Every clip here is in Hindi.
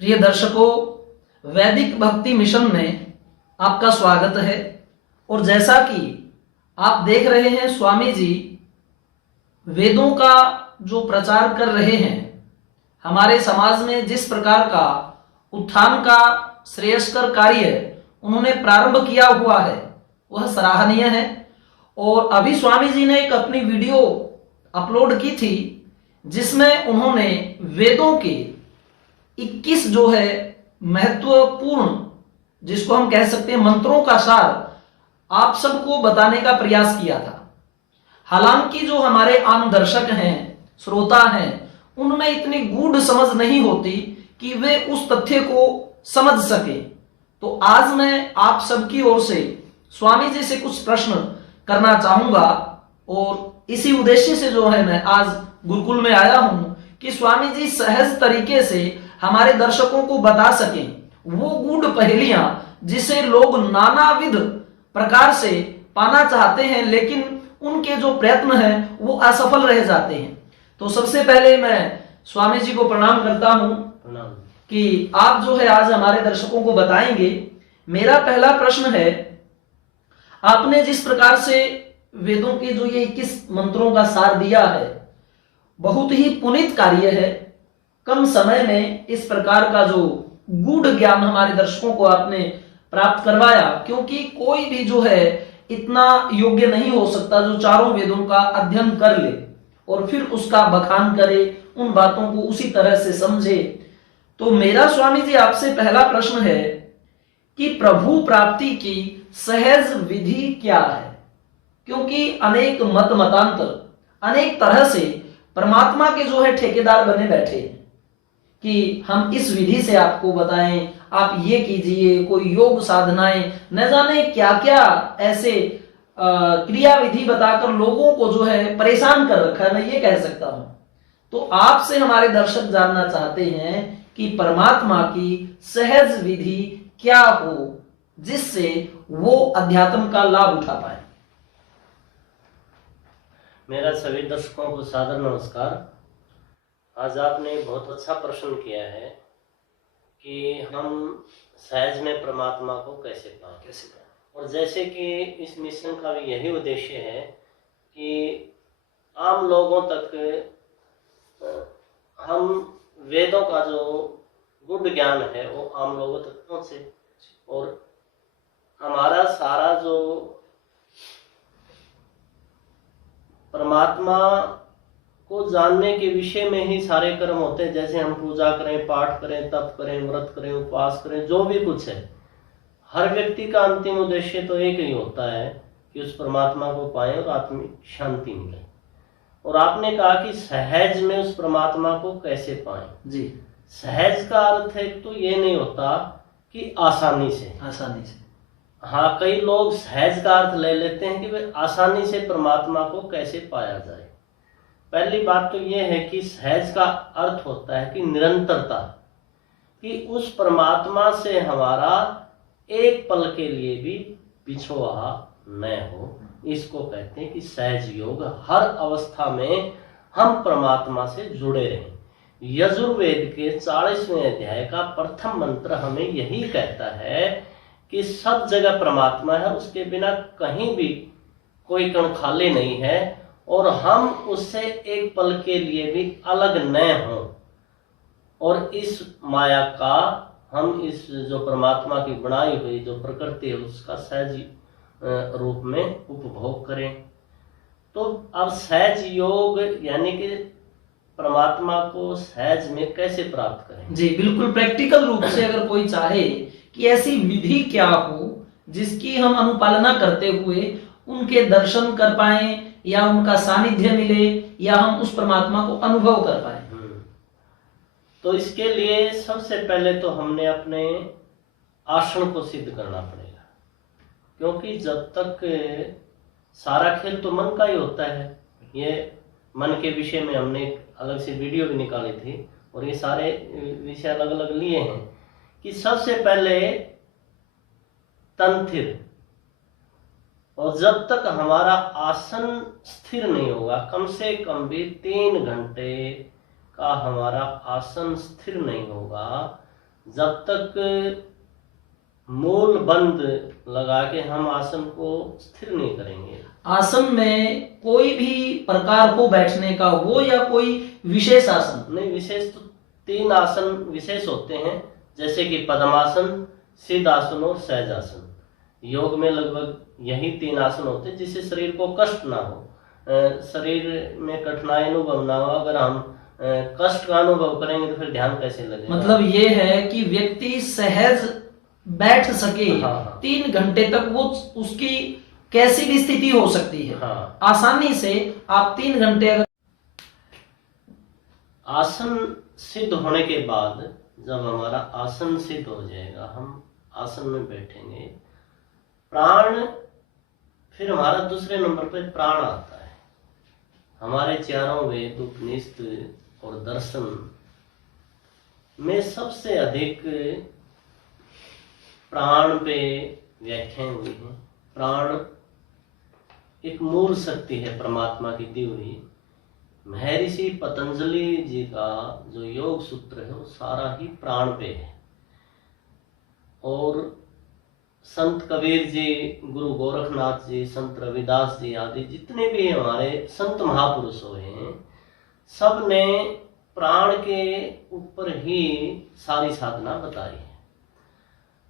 प्रिय दर्शकों, वैदिक भक्ति मिशन में आपका स्वागत है। और जैसा कि आप देख रहे हैं, स्वामी जी वेदों का जो प्रचार कर रहे हैं, हमारे समाज में जिस प्रकार का उत्थान का श्रेयस्कर कार्य उन्होंने प्रारंभ किया हुआ है वह सराहनीय है। और अभी स्वामी जी ने एक अपनी वीडियो अपलोड की थी जिसमें उन्होंने वेदों के 21 जो है महत्वपूर्ण, जिसको हम कह सकते हैं मंत्रों का सार, आप सबको बताने का प्रयास किया था। हालांकि जो हमारे आम दर्शक हैं, श्रोता हैं, उनमें इतनी गूढ़ समझ नहीं होती कि वे उस तथ्य को समझ सके। तो आज मैं आप सबकी ओर से स्वामी जी से कुछ प्रश्न करना चाहूंगा और इसी उद्देश्य से जो है मैं आज गुरुकुल में आया हूं कि स्वामी जी सहज तरीके से हमारे दर्शकों को बता सकें वो गूढ़ पहेलियां जिसे लोग नानाविध प्रकार से पाना चाहते हैं, लेकिन उनके जो प्रयत्न हैं वो असफल रह जाते हैं। तो सबसे पहले मैं स्वामी जी को प्रणाम करता हूं कि आप जो है आज हमारे दर्शकों को बताएंगे। मेरा पहला प्रश्न है, आपने जिस प्रकार से वेदों के जो ये 21 मंत्रों का सार दिया है, बहुत ही पुनीत कार्य है। कम समय में इस प्रकार का जो गूढ़ ज्ञान हमारे दर्शकों को आपने प्राप्त करवाया, क्योंकि कोई भी जो है इतना योग्य नहीं हो सकता जो चारों वेदों का अध्ययन कर ले और फिर उसका बखान करे, उन बातों को उसी तरह से समझे। तो मेरा स्वामी जी आपसे पहला प्रश्न है कि प्रभु प्राप्ति की सहज विधि क्या है? क्योंकि अनेक मत मतांतर अनेक तरह से परमात्मा के जो है ठेकेदार बने बैठे हैं कि हम इस विधि से आपको बताएं, आप ये कीजिए, कोई योग साधनाएं, न जाने क्या क्या ऐसे क्रिया विधि बताकर लोगों को जो है परेशान कर रखा है, मैं ये कह सकता हूं। तो आपसे हमारे दर्शक जानना चाहते हैं कि परमात्मा की सहज विधि क्या हो जिससे वो अध्यात्म का लाभ उठा पाए। मेरा सभी दर्शकों को सादर नमस्कार। आज आपने बहुत अच्छा प्रश्न किया है कि हम सहज में परमात्मा को कैसे पाएं। और जैसे कि इस मिशन का भी यही उद्देश्य है कि आम लोगों तक हम वेदों का जो गूढ़ ज्ञान है वो आम लोगों तक पहुंचे और हमारा सारा जो परमात्मा को जानने के विषय में ही सारे कर्म होते हैं। जैसे हम पूजा करें, पाठ करें, तप करें, व्रत करें, उपवास करें, जो भी कुछ है, हर व्यक्ति का अंतिम उद्देश्य तो एक ही होता है कि उस परमात्मा को पाएं और आत्मिक शांति मिले। और आपने कहा कि सहज में उस परमात्मा को कैसे पाएं। जी, सहज का अर्थ है तो ये नहीं होता कि आसानी से। हाँ, कई लोग सहज का अर्थ ले लेते हैं कि वे आसानी से परमात्मा को कैसे पाया जाए। पहली बात तो यह है कि सहज का अर्थ होता है कि निरंतरता, कि उस परमात्मा से हमारा एक पल के लिए भी बिछोहा न हो। इसको कहते हैं कि सहज योग। हर अवस्था में हम परमात्मा से जुड़े रहें। यजुर्वेद के 40वें अध्याय का प्रथम मंत्र हमें यही कहता है कि सब जगह परमात्मा है, उसके बिना कहीं भी कोई कण खाली नहीं है और हम उससे एक पल के लिए भी अलग न हों। और इस माया का हम इस जो परमात्मा की बनाई हुई जो प्रकृति है उसका सहज रूप में उपभोग करें। तो अब सहज योग यानी कि परमात्मा को सहज में कैसे प्राप्त करें। जी बिल्कुल, प्रैक्टिकल रूप से अगर कोई चाहे कि ऐसी विधि क्या हो जिसकी हम अनुपालना करते हुए उनके दर्शन कर पाएं या उनका सानिध्य मिले या हम उस परमात्मा को अनुभव कर पाए। तो इसके लिए सबसे पहले तो हमने अपने आसन को सिद्ध करना पड़ेगा, क्योंकि जब तक सारा खेल तो मन का ही होता है। ये मन के विषय में हमने एक अलग से वीडियो भी निकाली थी और ये सारे विषय अलग अलग लिए हैं कि सबसे पहले तन स्थिर, और जब तक हमारा आसन स्थिर नहीं होगा, कम से कम भी 3 घंटे का हमारा आसन स्थिर नहीं होगा, जब तक मूल बंद लगा के हम आसन को स्थिर नहीं करेंगे। आसन में कोई भी प्रकार को बैठने का हो या कोई विशेष आसन? नहीं, विशेष तो 3 आसन विशेष होते हैं, जैसे कि पद्मासन, सिद्धासन और सहजासन। योग में लगभग यही 3 आसन होते हैं जिससे शरीर को कष्ट ना हो, शरीर में कठिनाई अनुभव ना हो। अगर हम कष्ट का अनुभव करेंगे तो फिर ध्यान कैसे लगेगा? मतलब ये है कि व्यक्ति सहज बैठ सके। हाँ। 3 घंटे तक वो उसकी कैसी भी स्थिति हो सकती है। हाँ। आसानी से आप 3 घंटे अगर आसन सिद्ध होने के बाद, जब हमारा आसन सिद्ध हो जाएगा, हम आसन में बैठेंगे, प्राण, फिर हमारा दूसरे नंबर पे प्राण आता है। हमारे चारों वेद, उपनिषद और दर्शन में सबसे अधिक प्राण पे व्याख्याएं हुई हैं। प्राण एक मूल शक्ति है परमात्मा की दी हुई। महर्षि पतंजलि जी का जो योग सूत्र है वो सारा ही प्राण पे है। और संत कबीर जी, गुरु गोरखनाथ जी, संत रविदास जी आदि जितने भी हमारे संत महापुरुष हुए हैं, सब ने प्राण के ऊपर ही सारी साधना बताई है।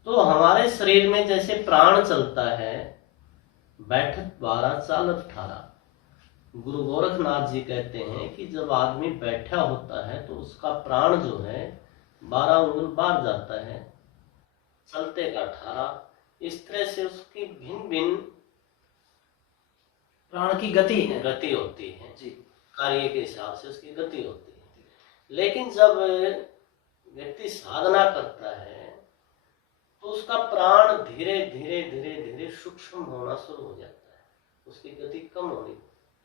तो हमारे शरीर में जैसे प्राण चलता है, बैठक 12 चालत 18। गुरु गोरखनाथ जी कहते हैं कि जब आदमी बैठा होता है तो उसका प्राण जो है 12 उंगल बाहर जाता है, चलते का 18। इस तरह से उसकी भिन्न भिन्न प्राण की गति होती है जी, कार्य के हिसाब से उसकी गति होती है। लेकिन जब व्यक्ति साधना करता है तो उसका प्राण धीरे धीरे धीरे धीरे सूक्ष्म होना शुरू हो जाता है, उसकी गति कम होनी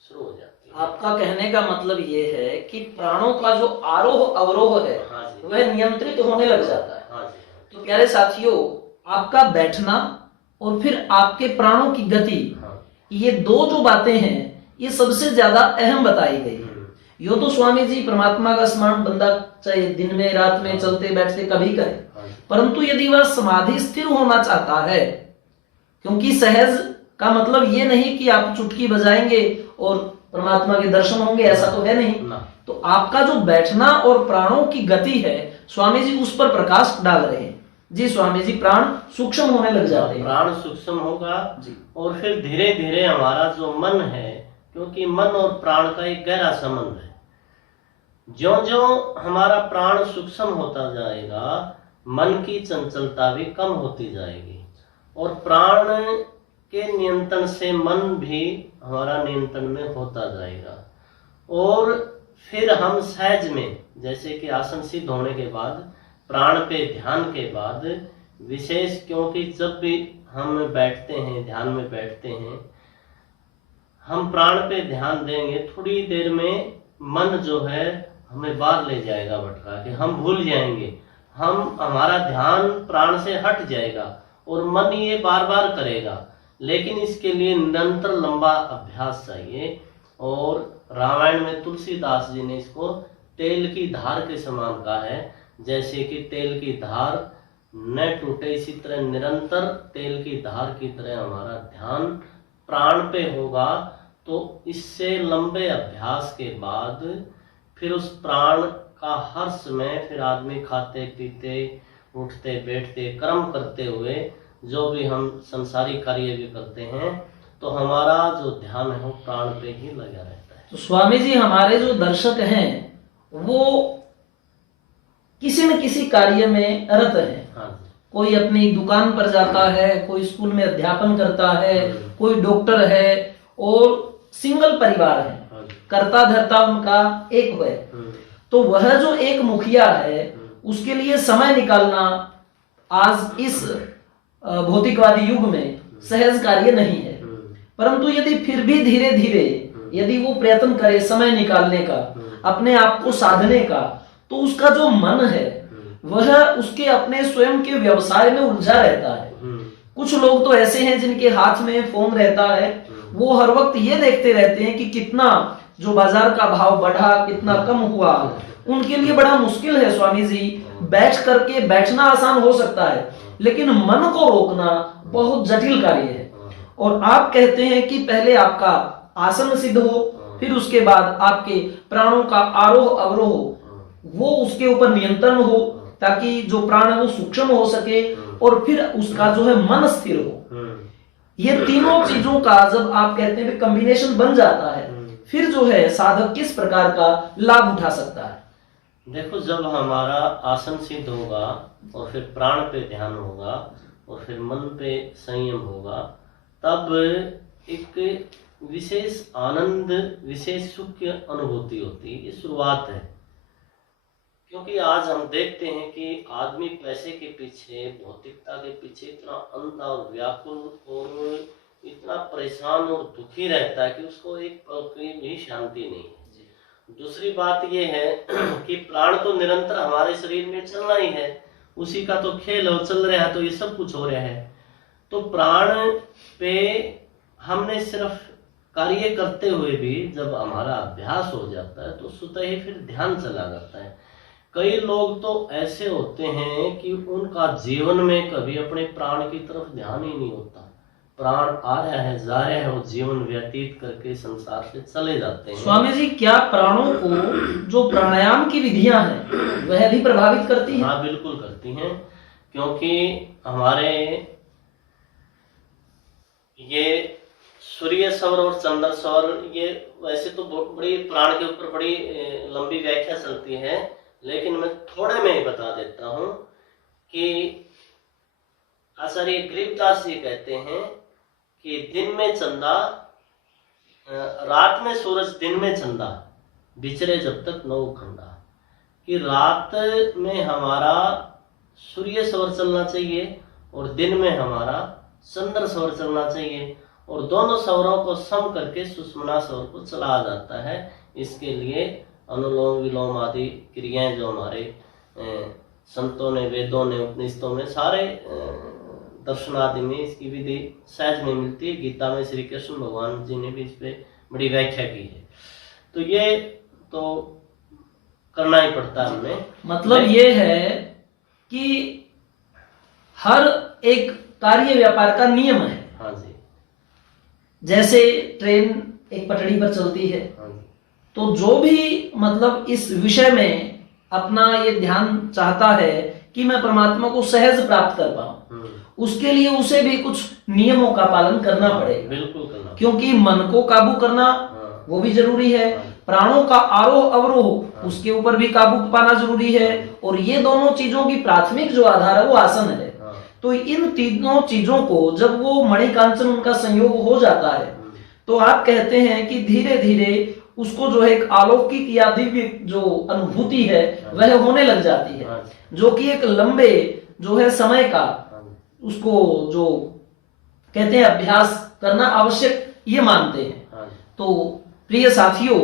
शुरू हो जाती है। आपका कहने का मतलब ये है कि प्राणों का जो आरोह अवरोह है वह नियंत्रित होने लग जाता है। हाँ जी। तो प्यारे साथियों, आपका बैठना और फिर आपके प्राणों की गति, ये 2 जो बातें हैं ये सबसे ज्यादा अहम बताई गई है। यो तो स्वामी जी परमात्मा का स्मरण बंदा चाहे दिन में रात में चलते बैठते कभी करे, परंतु यदि वह समाधि स्थिर होना चाहता है, क्योंकि सहज का मतलब ये नहीं कि आप चुटकी बजाएंगे और परमात्मा के दर्शन होंगे, ऐसा तो है नहीं। तो आपका जो बैठना और प्राणों की गति है, स्वामी जी उस पर प्रकाश डाल रहे हैं। जी स्वामी जी, प्राण सूक्ष्म होने लग जाते हैं। प्राण सूक्ष्म होगा जी। और फिर धीरे धीरे हमारा जो मन है, क्योंकि मन और प्राण का एक गहरा संबंध है, ज्यों ज्यों हमारा प्राण सूक्ष्म होता जाएगा, मन की चंचलता भी कम होती जाएगी और प्राण के नियंत्रण से मन भी हमारा नियंत्रण में होता जाएगा। और फिर हम सहज में, जैसे कि आसन सिद्ध होने के बाद, प्राण पे ध्यान के बाद विशेष, क्योंकि जब भी हम बैठते हैं, ध्यान में बैठते हैं, हम प्राण पे ध्यान देंगे, थोड़ी देर में मन जो है हमें बाहर ले जाएगा भटका के, हम भूल जाएंगे, हमारा ध्यान प्राण से हट जाएगा और मन ये बार बार करेगा। लेकिन इसके लिए निरंतर लंबा अभ्यास चाहिए। और रामायण में तुलसीदास जी ने इसको तेल की धार के समान कहा है। जैसे कि तेल की धार न टूटे, इसी तरह निरंतर तेल की धार की तरह हमारा ध्यान प्राण पे होगा। तो इससे लंबे अभ्यास के बाद फिर उस प्राण का हर समय, फिर आदमी खाते पीते, उठते बैठते, कर्म करते हुए जो भी हम संसारी कार्य भी करते हैं, तो हमारा जो ध्यान है वो प्राण पे ही लगा रहता है। तो स्वामी जी, हमारे जो दर्शक हैं वो किसी न किसी कार्य में रत है। हाँ। कोई अपनी दुकान पर जाता है, कोई स्कूल में अध्यापन करता है, कोई डॉक्टर है और सिंगल परिवार है, कर्ता धर्ता उनका एक है। तो वह जो एक मुखिया है, उसके लिए समय निकालना आज इस भौतिकवादी युग में सहज कार्य नहीं है। परंतु यदि फिर भी धीरे धीरे यदि वो प्रयत्न करे समय निकालने का, अपने आप को साधने का, तो उसका जो मन है वह उसके अपने स्वयं के व्यवसाय में उलझा रहता है। कुछ लोग तो ऐसे हैं जिनके हाथ में फोन रहता है, वो हर वक्त ये देखते रहते हैं कि कितना जो बाजार का भाव बढ़ा, कितना कम हुआ, उनके लिए बड़ा मुश्किल है स्वामी जी। बैठ करके बैठना आसान हो सकता है, लेकिन मन को रोकना बहुत जटिल कार्य है। और आप कहते हैं कि पहले आपका आसन सिद्ध हो, फिर उसके बाद आपके प्राणों का आरोह अवरोह वो उसके ऊपर नियंत्रण हो, ताकि जो प्राण है वो सूक्ष्म हो सके, और फिर उसका जो है मन स्थिर हो। ये तीनों चीजों का जब आप कहते हैं कॉम्बिनेशन बन जाता है, फिर जो है साधक किस प्रकार का लाभ उठा सकता है? देखो, जब हमारा आसन सिद्ध होगा और फिर प्राण पे ध्यान होगा और फिर मन पे संयम होगा, तब एक विशेष आनंद, विशेष सुख की अनुभूति होती है। ये शुरुआत है। क्योंकि आज हम देखते हैं कि आदमी पैसे के पीछे, भौतिकता के पीछे इतना अंधा और व्याकुल और इतना परेशान और दुखी रहता है कि उसको एक पल की भी शांति नहीं है। दूसरी बात यह है कि प्राण तो निरंतर हमारे शरीर में चलना ही है, उसी का तो खेल हो, चल रहा है तो ये सब कुछ हो रहा है। तो प्राण पे हमने सिर्फ कार्य करते हुए भी जब हमारा अभ्यास हो जाता है तो स्वतः ही फिर ध्यान चला जाता है। कई लोग तो ऐसे होते हैं कि उनका जीवन में कभी अपने प्राण की तरफ ध्यान ही नहीं होता। प्राण आ रहा है, जा रहा है, वो जीवन व्यतीत करके संसार से चले जाते हैं। स्वामी जी, क्या प्राणों को जो प्राणायाम की विधियां हैं वह भी प्रभावित करती हैं? हाँ, बिल्कुल करती हैं। क्योंकि हमारे ये सूर्य सौर और चंद्र सौर, ये वैसे तो बड़ी प्राण के ऊपर बड़ी लंबी व्याख्या चलती है, लेकिन मैं थोड़े में ही बता देता हूं कि आचार्य गरीबदास जी कहते हैं कि दिन में चंदा, रात में सूरज, दिन में चंदा, बिचरे जब तक नौ खंडा। कि रात में हमारा सूर्य सौर चलना चाहिए और दिन में हमारा चंद्र सौर चलना चाहिए, और दोनों सौरों को सम करके सुषुम्ना सौर को चला जाता है। इसके लिए अनुलोम विलोम आदि क्रियाएं जो हमारे संतों ने, वेदों ने, उपनिषदों में, सारे दर्शन आदि में इसकी विधि सहज में मिलती है। गीता में श्री कृष्ण भगवान जी ने भी इस पे बड़ी व्याख्या की है। तो ये तो करना ही पड़ता है हमें। मतलब ये है कि हर एक कार्य व्यापार का नियम है। हाँ जी। जैसे ट्रेन एक पटरी पर चलती है, तो जो भी मतलब इस विषय में अपना ये ध्यान चाहता है कि मैं परमात्मा को सहज प्राप्त कर पाऊं, उसके लिए उसे भी कुछ नियमों का पालन करना पड़ेगा। बिल्कुल करना, क्योंकि मन को काबू करना वो भी जरूरी है, प्राणों का आरोह अवरोह उसके ऊपर भी काबू पाना जरूरी है, और ये दोनों चीजों की प्राथमिक जो आधार है वो आसन है। तो इन तीनों चीजों को जब वो मणिकांचन उनका संयोग हो जाता है, तो आप कहते हैं कि धीरे धीरे उसको जो है एक अलौकिक या दिव्य जो अनुभूति है वह होने लग जाती है, जो कि एक लंबे जो है समय का उसको जो कहते हैं अभ्यास करना आवश्यक ये मानते हैं। तो प्रिय साथियों,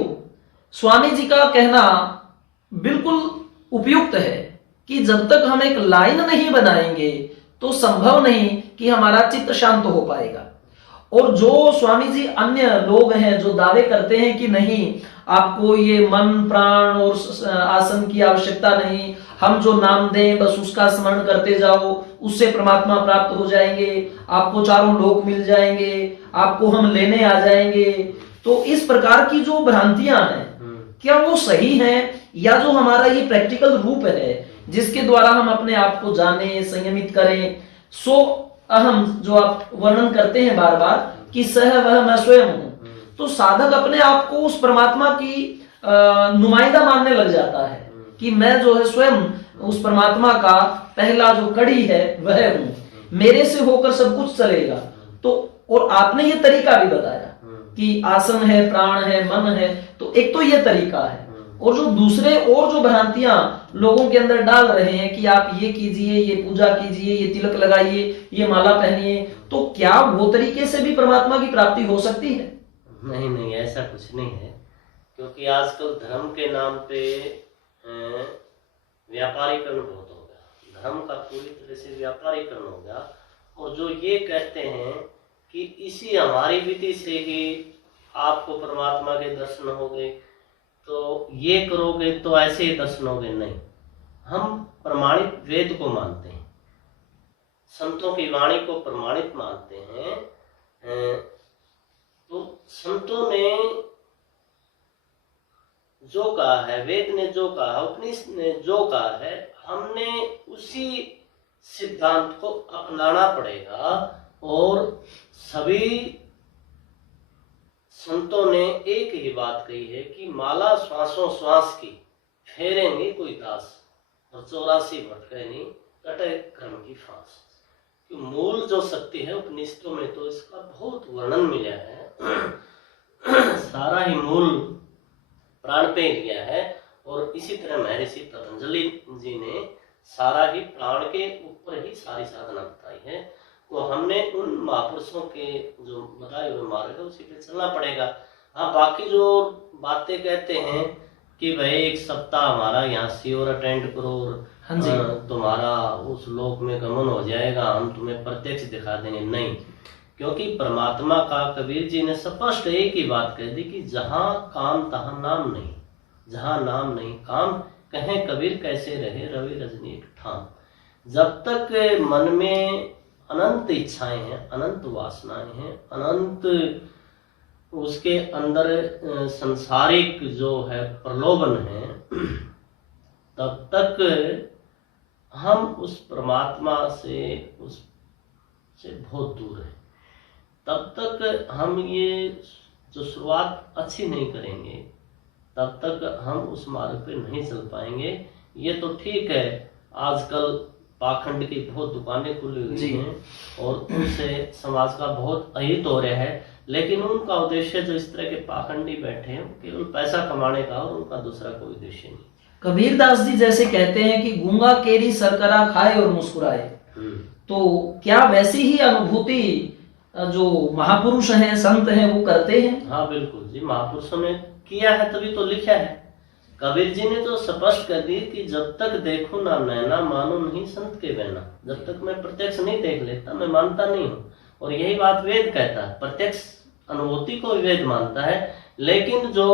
स्वामी जी का कहना बिल्कुल उपयुक्त है कि जब तक हम एक लाइन नहीं बनाएंगे तो संभव नहीं कि हमारा चित्त शांत हो पाएगा। और जो स्वामी जी अन्य लोग हैं जो दावे करते हैं कि नहीं, आपको ये मन, प्राण और आसन की आवश्यकता नहीं, हम जो नाम दें बस उसका स्मरण करते जाओ, उससे परमात्मा प्राप्त हो जाएंगे, आपको चारों लोक मिल जाएंगे, आपको हम लेने आ जाएंगे। तो इस प्रकार की जो भ्रांतियां हैं, क्या वो सही हैं, या जो हमारा ये प्रैक्टिकल रूप है जिसके द्वारा हम अपने आप को जाने, संयमित करें, सो अहम जो आप वर्णन करते हैं बार बार कि सह वह मैं स्वयं हूं, तो साधक अपने आप को उस परमात्मा की नुमाइंदा मानने लग जाता है कि मैं जो है स्वयं उस परमात्मा का पहला जो कड़ी है वह हूं, मेरे से होकर सब कुछ चलेगा। तो और आपने ये तरीका भी बताया कि आसन है, प्राण है, मन है, तो एक तो ये तरीका है, और जो दूसरे और जो भ्रांतियां लोगों के अंदर डाल रहे हैं कि आप ये कीजिए, ये पूजा कीजिए, ये तिलक लगाइए, ये माला पहनिए, तो क्या वो तरीके से भी परमात्मा की प्राप्ति हो सकती है? नहीं नहीं, ऐसा कुछ नहीं है। क्योंकि आजकल धर्म के नाम पे व्यापारीकरण बहुत हो गया, धर्म का पूरी तरह से व्यापारीकरण हो गया। और जो ये कहते हैं कि इसी हमारी विधि से ही आपको परमात्मा के दर्शन हो गए, तो ये करोगे तो ऐसे ही दर्शनोगे, नहीं। हम प्रमाणित वेद को मानते हैं, संतों की वाणी को प्रमाणित मानते हैं। तो संतों ने जो कहा है, वेद ने जो कहा, उपनिषद ने जो कहा है, हमने उसी सिद्धांत को अपनाना पड़ेगा। और सभी संतों ने एक ही बात कही है कि माला श्वासों श्वास की, फेरेंगे कोई दास, और 84 भटके नहीं, कटे क्रम की फांस। कि मूल जो शक्ति है उपनिषदों में तो इसका बहुत वर्णन मिला है, सारा ही मूल प्राण पे लिया है। और इसी तरह महर्षि पतंजलि जी ने सारा ही प्राण के ऊपर ही सारी साधना बताई है। तो हमने उन महापुरुषों के जो बताए हुए मार्ग है उसी पे चलना पड़ेगा। हाँ, बाकी जो बातें कहते हैं कि भाई एक सप्ताह हमारा यहाँ सियोर अटेंड करो और तुम्हारा उस लोक में गमन हो जाएगा, हम तुम्हें प्रत्यक्ष दिखा देंगे, नहीं। क्योंकि परमात्मा का कबीर जी ने स्पष्ट एक ही बात कह दी कि जहाँ काम तहाँ नाम नहीं, जहाँ नाम नहीं काम, कहें कबीर कैसे रहे रवि रजनी एक ठाम। जब तक मन में अनंत इच्छाएं हैं, अनंत वासनाएं हैं, अनंत उसके अंदर संसारिक जो है प्रलोभन है, तब तक हम उस परमात्मा से बहुत दूर हैं। तब तक हम ये जो शुरुआत अच्छी नहीं करेंगे, तब तक हम उस मार्ग पे नहीं चल पाएंगे। ये तो ठीक है, आजकल पाखंड की बहुत दुकानें खुली हुई हैं और उनसे समाज का बहुत अहित हो रहा है, लेकिन उनका उद्देश्य जो इस तरह के पाखंडी बैठे हैं केवल पैसा कमाने का, और उनका दूसरा कोई उद्देश्य नहीं। कबीरदास जी जैसे कहते हैं कि गूंगा केरी सरकरा खाए और मुस्कुराए, तो क्या वैसी ही अनुभूति जो महापुरुष हैं, संत हैं, वो करते हैं? हाँ बिल्कुल जी, महापुरुषों ने किया है तभी तो लिखा है। कबीर जी ने तो स्पष्ट कर दी कि जब तक देखूं ना नैना, मानो नहीं संत के बहना। जब तक मैं प्रत्यक्ष नहीं देख लेता मैं मानता नहीं हूँ। और यही बात वेद कहता है, प्रत्यक्ष अनुभूति को वेद मानता है। लेकिन जो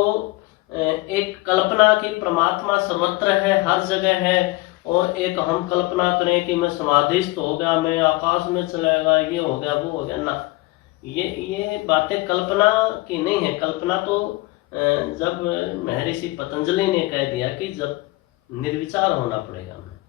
एक कल्पना की परमात्मा सर्वत्र है, हर जगह है, और एक हम कल्पना करें कि मैं समाधिस्थ हो गया, मैं आकाश में चलेगा, ये हो गया, वो हो गया, ना, ये बातें कल्पना की नहीं है। कल्पना तो जब महर्षि पतंजलि ने कह दिया कि जब निर्विचार होना पड़ेगा हमें,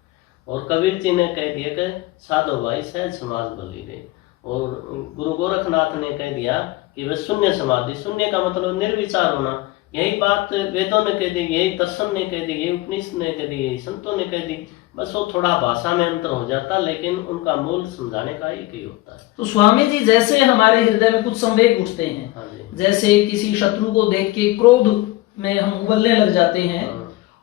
और कबीर जी ने कह दिया कि साधो भाई सहज समाज बली रे, और गुरु गोरखनाथ ने कह दिया कि वह शून्य समाधि, शून्य का मतलब निर्विचार होना। यही बात वेदों ने कह दी, यही दर्शन ने कह दी, यही उपनिषद ने कह दी, यही संतों ने कह दी। बस वो थोड़ा भाषा में अंतर हो जाता, लेकिन उनका मूल समझाने का एक ही होता है। तो स्वामी जी, जैसे हमारे हृदय में कुछ संवेग उठते हैं, जैसे किसी शत्रु को देख के क्रोध में हम उबलने लग जाते हैं,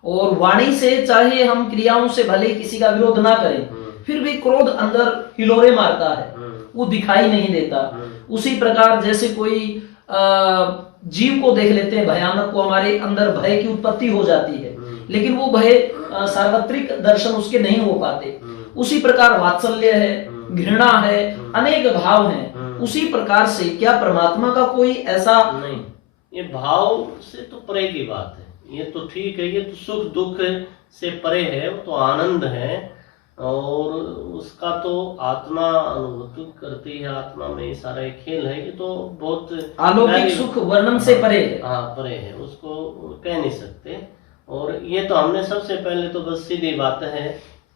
और वाणी से चाहे हम क्रियाओं से भले किसी का विरोध ना करें, फिर भी क्रोध अंदर हिलोरे मारता है, वो दिखाई नहीं देता। उसी प्रकार जैसे कोई जीव को देख लेते हैं भयानक, को हमारे अंदर भय की उत्पत्ति हो जाती है, लेकिन वो भय सार्वत्रिक दर्शन उसके नहीं हो पाते। उसी प्रकार वात्सल्य है, घृणा है, अनेक भाव हैं। उसी प्रकार से क्या परमात्मा का कोई ऐसा नहीं, ये भाव से तो परे की बात है। ये तो ठीक है, ये तो सुख दुख से परे है, वो तो आनंद है, और उसका तो आत्मा अनुभूति करती है, आत्मा में ये सारा एक खेल है। ये तो बहुत अलौकिक सुख वर्णन से परे है। हाँ, परे है, उसको कह नहीं सकते। और ये तो हमने सबसे पहले तो बस सीधी बात है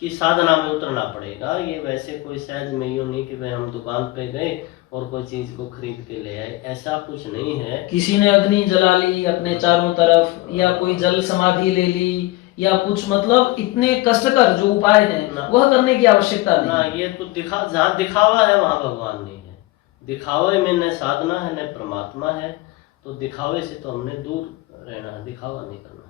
कि साधना में उतरना पड़ेगा। ये वैसे कोई सहज में यूं नहीं कि भाई हम दुकान पे गए और कोई चीज को खरीद के ले आए, ऐसा कुछ नहीं है। किसी ने अग्नि जला ली अपने चारों तरफ, या कोई जल समाधि ले ली, या कुछ मतलब इतने कष्टकर जो उपाय हैं वह करने की आवश्यकता नहीं। ना, ये तो जहाँ दिखावा है वहाँ भगवान नहीं है। दिखावे में न साधना है न परमात्मा है, तो दिखावे से तो हमने दूर रहना है, दिखावा नहीं करना है।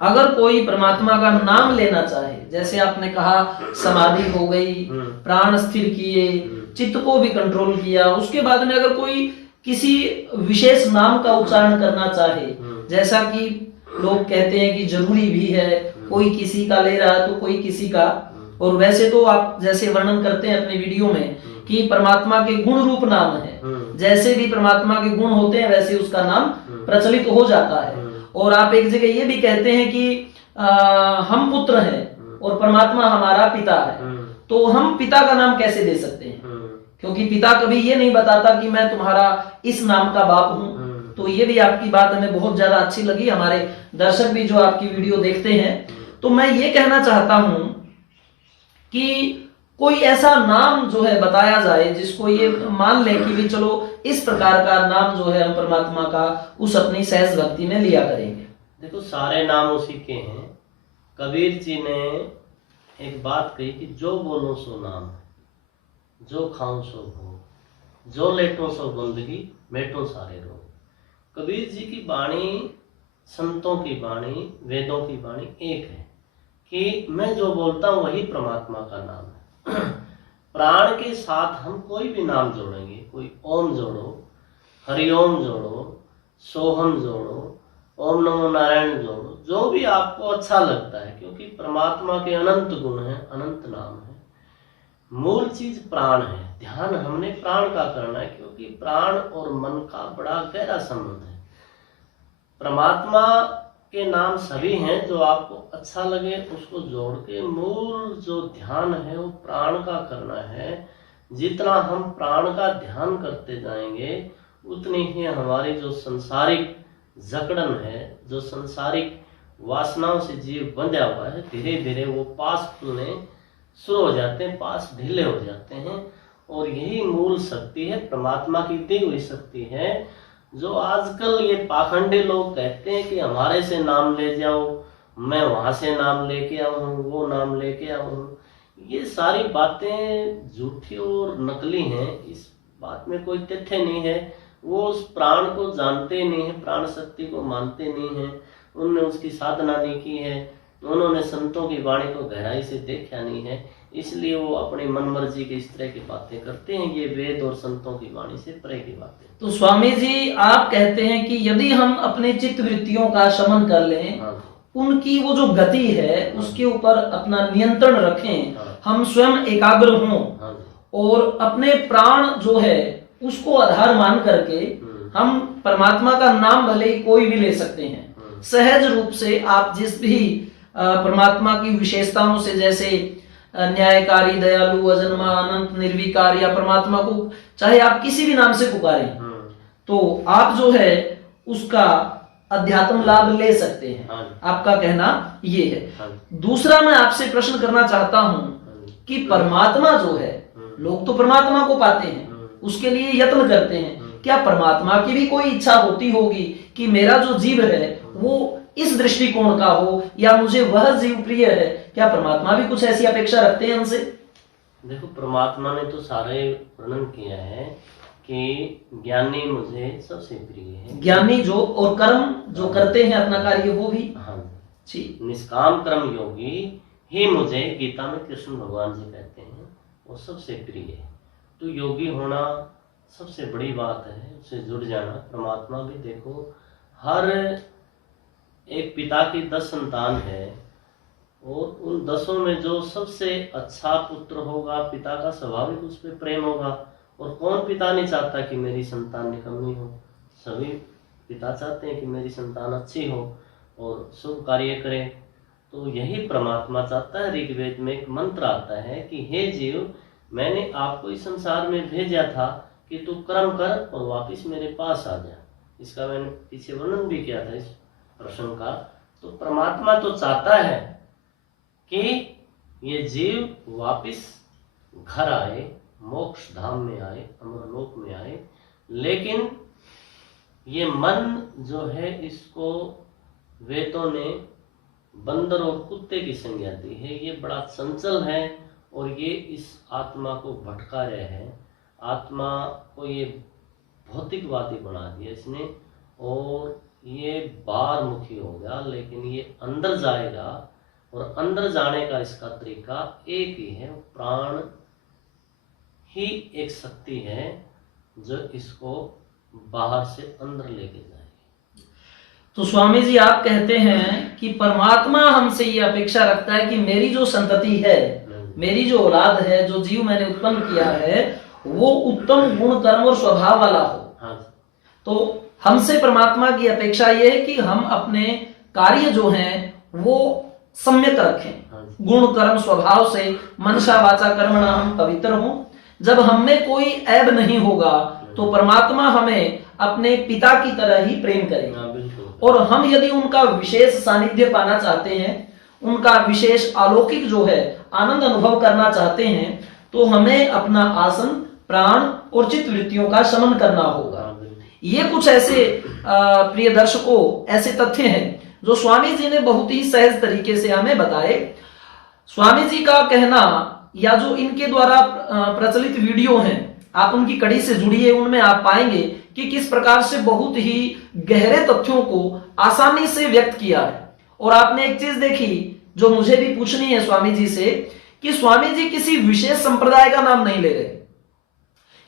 अगर कोई परमात्मा का नाम लेना चाहे, जैसे आपने कहा समाधि हो गई, प्राण स्थिर किए, चित्त को भी कंट्रोल किया, उसके बाद में अगर कोई किसी विशेष नाम का उच्चारण करना चाहे, जैसा कि लोग कहते हैं कि जरूरी भी है, कोई किसी का ले रहा है तो कोई किसी का, और वैसे तो आप जैसे वर्णन करते हैं अपने वीडियो में कि परमात्मा के गुण रूप नाम है, जैसे भी परमात्मा के गुण होते हैं वैसे उसका नाम प्रचलित हो जाता है। और आप एक जगह ये भी कहते हैं कि हम पुत्र हैं और परमात्मा हमारा पिता है, तो हम पिता का नाम कैसे दे सकते हैं? क्योंकि पिता कभी ये नहीं बताता कि मैं तुम्हारा इस नाम का बाप हूं। तो ये भी आपकी बात हमें बहुत ज्यादा अच्छी लगी, हमारे दर्शक भी जो आपकी वीडियो देखते हैं। तो मैं ये कहना चाहता हूं कि कोई ऐसा नाम जो है बताया जाए जिसको ये मान ले कि भी चलो इस प्रकार का नाम जो है हम परमात्मा का उस अपनी सहज भक्ति में लिया करेंगे। देखो सारे नाम उसी के हैं। कबीर जी ने एक बात कही कि जो बोलो सो नाम, जो खाऊं सो भोग, जो लेटो सो बंदगी, मेटो सारे रोग। कबीर जी की वाणी, संतों की वाणी, वेदों की वाणी एक है कि मैं जो बोलता हूं वही परमात्मा का नाम है। प्राण के साथ हम कोई भी नाम जोड़ेंगे, कोई ओम जोड़ो, हरिओम जोड़ो, सोहम जोड़ो, ओम नमो नारायण जोड़ो, जो भी आपको अच्छा लगता है, क्योंकि परमात्मा के अनंत गुण हैं, अनंत नाम है। मूल चीज प्राण है। ध्यान हमने प्राण का करना है, क्योंकि प्राण और मन का बड़ा गहरा संबंध है। परमात्मा के नाम सभी हैं, जो आपको अच्छा लगे उसको जोड़ के मूल जो ध्यान है वो प्राण का करना है। जितना हम प्राण का ध्यान करते जाएंगे उतनी ही हमारी जो संसारिक जकड़न है, जो सांसारिक वासनाओं से जीव बंधा हुआ है, धीरे धीरे वो पास खुलने शुरू हो जाते हैं, पास ढीले हो जाते हैं। और यही मूल शक्ति है, परमात्मा की दी हुई शक्ति है। जो आजकल ये पाखंडी लोग कहते हैं कि हमारे से नाम ले जाओ, मैं वहां से नाम लेके आऊं, वो नाम लेके आऊं, ये सारी बातें झूठी और नकली हैं। इस बात में कोई तथ्य नहीं है। वो उस प्राण को जानते नहीं है, प्राण शक्ति को मानते नहीं है, उनने उसकी साधना नहीं की है, उन्होंने संतों की वाणी को गहराई से देखा नहीं है, इसलिए वो अपनी मनमर्जी की इस तरह की बातें करते हैं। ये वेद और संतों की वाणी से परे की बातें। तो स्वामी जी आप कहते हैं कि यदि हम अपने चित्त वृत्तियों का शमन कर लें, उनकी वो जो गति है उसके ऊपर अपना नियंत्रण रखें, हम स्वयं एकाग्र हों और अपने प्राण जो है उसको आधार मान करके हम परमात्मा का नाम भले ही कोई भी ले सकते हैं। सहज रूप से आप जिस भी परमात्मा की विशेषताओं से, जैसे न्यायकारी, दयालु, अजन्मा, अनंत, निर्विकार, या परमात्मा को चाहे आप किसी भी नाम से पुकारें, तो आप जो है उसका अध्यात्म लाभ ले सकते हैं। आपका कहना ये है। दूसरा मैं आपसे प्रश्न करना चाहता हूं कि परमात्मा जो है, लोग तो परमात्मा को पाते हैं, उसके लिए यत्न करते हैं, क्या परमात्मा की भी कोई इच्छा होती होगी कि मेरा जो जीव है वो इस दृष्टिकोण का हो, या मुझे वह जीव प्रिय है? क्या परमात्मा भी कुछ ऐसी अपेक्षा रखते हैं हमसे? देखो प्रमात्मा ने तो सारे वर्णन किया है कि ज्ञानी मुझे सबसे प्रिय है। ज्ञानी जो और कर्म जो करते हैं अपना कार्य वो भी, हाँ जी, निष्काम कर्म योगी ही मुझे, गीता में कृष्ण भगवान जी कहते हैं, वो सबसे प्रिय है। तो योगी होना सबसे बड़ी बात है, उससे जुड़ जाना। परमात्मा भी देखो, हर एक पिता की 10 संतान है और उन 10 में जो सबसे अच्छा पुत्र होगा, पिता का स्वाभाविक उस पर प्रेम होगा। और कौन पिता नहीं चाहता कि मेरी संतान निकम्मी हो? सभी पिता चाहते हैं कि मेरी संतान अच्छी हो और शुभ कार्य करे। तो यही परमात्मा चाहता है। ऋग्वेद में एक मंत्र आता है कि हे जीव, मैंने आपको इस संसार में भेजा था कि तू कर्म कर और वापिस मेरे पास आ जा। इसका मैंने पीछे वर्णन भी किया था इस प्रश्न का। तो परमात्मा तो चाहता है कि ये जीव वापिस घर आए, मोक्ष धाम में आए, अमरलोक में आए, लेकिन ये मन जो है इसको वेदों ने बंदर और कुत्ते की संज्ञा दी है। ये बड़ा चंचल है और ये इस आत्मा को भटका रहे हैं। आत्मा को ये भौतिकवादी बना दिया इसने और ये बाहर मुखी हो गया, लेकिन ये अंदर जाएगा और अंदर जाने का इसका तरीका एक ही है। प्राण ही एक शक्ति है जो इसको बाहर से अंदर लेके जाएगी। तो स्वामी जी आप कहते हैं कि परमात्मा हमसे ये अपेक्षा रखता है कि मेरी जो संतति है, मेरी जो औलाद है, जो जीव मैंने उत्पन्न किया है, वो उत्तम गुण, कर्म और स्वभाव वाला हो। हाँ। तो हमसे परमात्मा की अपेक्षा यह है कि हम अपने कार्य जो हैं वो सम्यक रखें, गुण कर्म स्वभाव से मनसा वाचा कर्मणा हम पवित्र हों। जब हमें कोई ऐब नहीं होगा तो परमात्मा हमें अपने पिता की तरह ही प्रेम करेगा। और हम यदि उनका विशेष सानिध्य पाना चाहते हैं, उनका विशेष अलौकिक जो है आनंद अनुभव करना चाहते हैं, तो हमें अपना आसन, प्राण और चित्त वृत्तियों का शमन करना होगा। ये कुछ ऐसे प्रिय दर्शकों ऐसे तथ्य हैं जो स्वामी जी ने बहुत ही सहज तरीके से हमें बताए। स्वामी जी का कहना या जो इनके द्वारा प्रचलित वीडियो हैं, आप उनकी कड़ी से जुड़िए, उनमें आप पाएंगे कि किस प्रकार से बहुत ही गहरे तथ्यों को आसानी से व्यक्त किया है। और आपने एक चीज देखी जो मुझे भी पूछनी है स्वामी जी से, कि स्वामी जी किसी विशेष संप्रदाय का नाम नहीं ले रहे।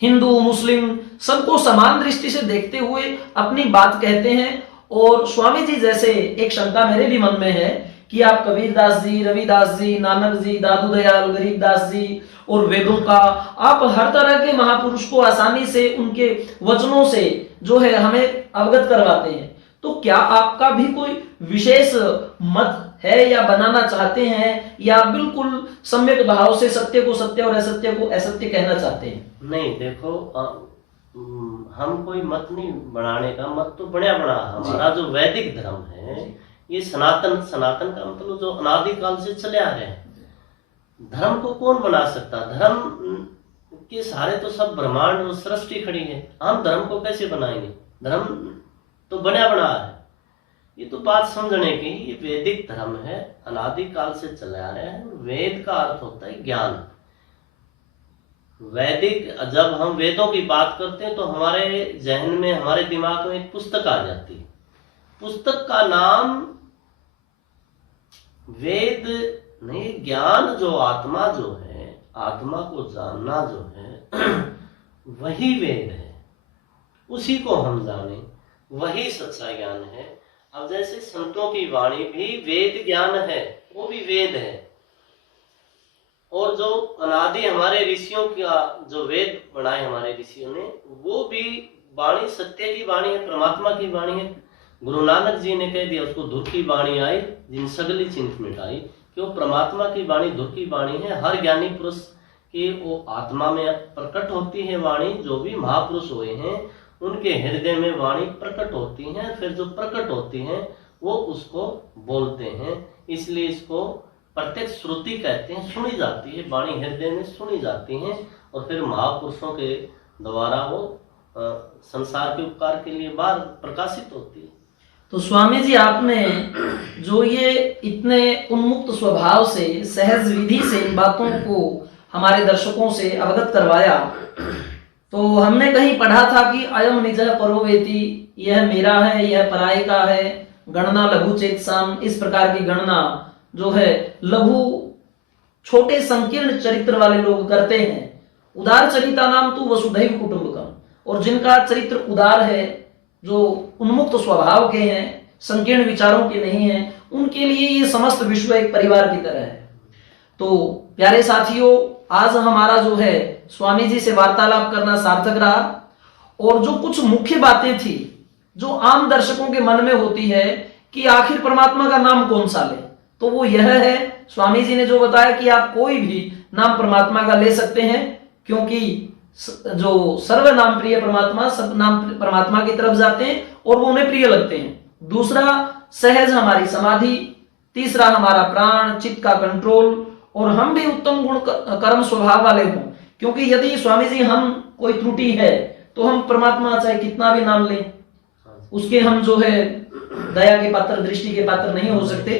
हिंदू मुस्लिम सबको समान दृष्टि से देखते हुए अपनी बात कहते हैं। और स्वामी जी जैसे, एक शंका मेरे भी मन में है कि आप कबीरदास जी, रविदास जी, नानक जी, दादू दयाल, गरीबदास जी और वेदों का, आप हर तरह के महापुरुष को आसानी से उनके वचनों से जो है हमें अवगत करवाते हैं। तो क्या आपका भी कोई विशेष मत है या बनाना चाहते हैं, या बिल्कुल सम्यक भाव से सत्य को सत्य और असत्य को असत्य कहना चाहते हैं? नहीं, देखो हम कोई मत नहीं बनाने का, मत तो बड़ा हमारा जो वैदिक धर्म है ये सनातन का मतलब जो अनादिकाल से चले आ रहे हैं। धर्म को कौन बना सकता? धर्म के सहारे तो सब ब्रह्मांड और सृष्टि खड़ी है, हम धर्म को कैसे बनाएंगे? धर्म तो बना है। ये तो बात समझने की, ये वैदिक धर्म है, अनादिकाल से चले आ रहे हैं। वेद का अर्थ होता है ज्ञान। वैदिक, जब हम वेदों की बात करते हैं तो हमारे जहन में, हमारे दिमाग में एक पुस्तक आ जाती है। पुस्तक का नाम वेद नहीं, ज्ञान जो आत्मा जो है, आत्मा को जानना जो है वही वेद है। उसी को हम जाने, वही सच्चा ज्ञान है। अब जैसे संतों की वाणी भी वेद ज्ञान है, वो भी वेद है। और जो अनादि हमारे ऋषियों का जो वेद बनाए हमारे ऋषियों ने, वो भी वाणी सत्य की वाणी है, परमात्मा की वाणी है। गुरु नानक जी ने कह दिया उसको, धुर की वाणी आई जिन सगली चिंत मिटाई। क्यों? परमात्मा की वाणी धुर की वाणी है। हर ज्ञानी पुरुष की वो आत्मा में प्रकट होती है वाणी। जो भी महापुरुष हुए हैं उनके हृदय में वाणी प्रकट होती है। फिर जो प्रकट होती है वो उसको बोलते हैं। इसलिए इसको प्रत्यक्ष श्रुति कहते हैं, सुनी जाती है, वाणी हृदय में सुनी जाती है और फिर महापुरुषों के द्वारा वो संसार के उपकार के लिए बाहर प्रकाशित होती है। तो स्वामी जी, आपने जो ये इतने उन्मुक्त स्वभाव से, सहज विधि से इन बातों को हमारे दर्शकों से अवगत करवाया, तो हमने कहीं पढ़ा था कि अयम निजः परोवेति, यह मेरा है, यह पराये का है, गणना लघु चेतसाम। इस प्रकार की गणना जो है लघु, छोटे संकीर्ण चरित्र वाले लोग करते हैं। उदार चरिता नाम तो वसुधैव कुटुंबकम। और जिनका चरित्र उदार है, जो उन्मुक्त स्वभाव के हैं, संकीर्ण विचारों के नहीं हैं, उनके लिए ये समस्त विश्व एक परिवार की तरह है। तो प्यारे साथियों, आज हमारा जो है स्वामी जी से वार्तालाप करना सार्थक रहा। और जो कुछ मुख्य बातें थी जो आम दर्शकों के मन में होती है कि आखिर परमात्मा का नाम कौन सा ले, तो वो यह है, स्वामी जी ने जो बताया कि आप कोई भी नाम परमात्मा का ले सकते हैं, क्योंकि जो सर्वनाम प्रिय परमात्मा, सब नाम परमात्मा की तरफ जाते हैं और वो उन्हें प्रिय लगते हैं। दूसरा, सहज हमारी समाधि। तीसरा, हमारा प्राण चित्त का कंट्रोल। और हम भी उत्तम गुण कर्म स्वभाव वाले हों, क्योंकि यदि स्वामी जी हम कोई त्रुटि है तो हम परमात्मा चाहे कितना भी नाम लें, उसके हम जो है दया के पात्र, दृष्टि के पात्र नहीं हो सकते।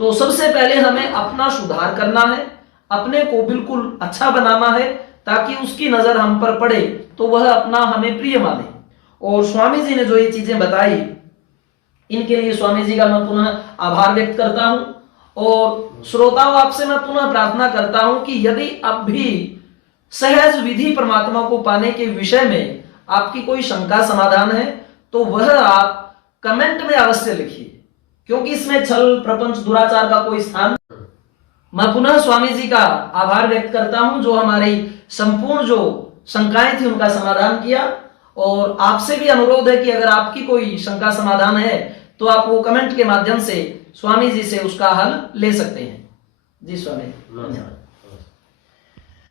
तो सबसे पहले हमें अपना सुधार करना है, अपने को बिल्कुल अच्छा बनाना है, ताकि उसकी नजर हम पर पड़े तो वह अपना हमें प्रिय माने। और स्वामी जी ने जो ये चीजें बताई, इनके लिए स्वामी जी का मैं पुनः आभार व्यक्त करता हूं। और श्रोताओं, आपसे मैं पुनः प्रार्थना करता हूं कि यदि अब भी सहज विधि परमात्मा को पाने के विषय में आपकी कोई शंका समाधान है तो वह आप कमेंट में अवश्य लिखिए, क्योंकि इसमें छल, प्रपंच, दुराचार का कोई स्थान। मैं पुनः स्वामी जी का आभार व्यक्त करता हूं जो हमारी संपूर्ण जो शंकाएं थी उनका समाधान किया। और आपसे भी अनुरोध है कि अगर आपकी कोई शंका समाधान है तो आप वो कमेंट के माध्यम से स्वामी जी से उसका हल ले सकते हैं। जी स्वामी, धन्यवाद।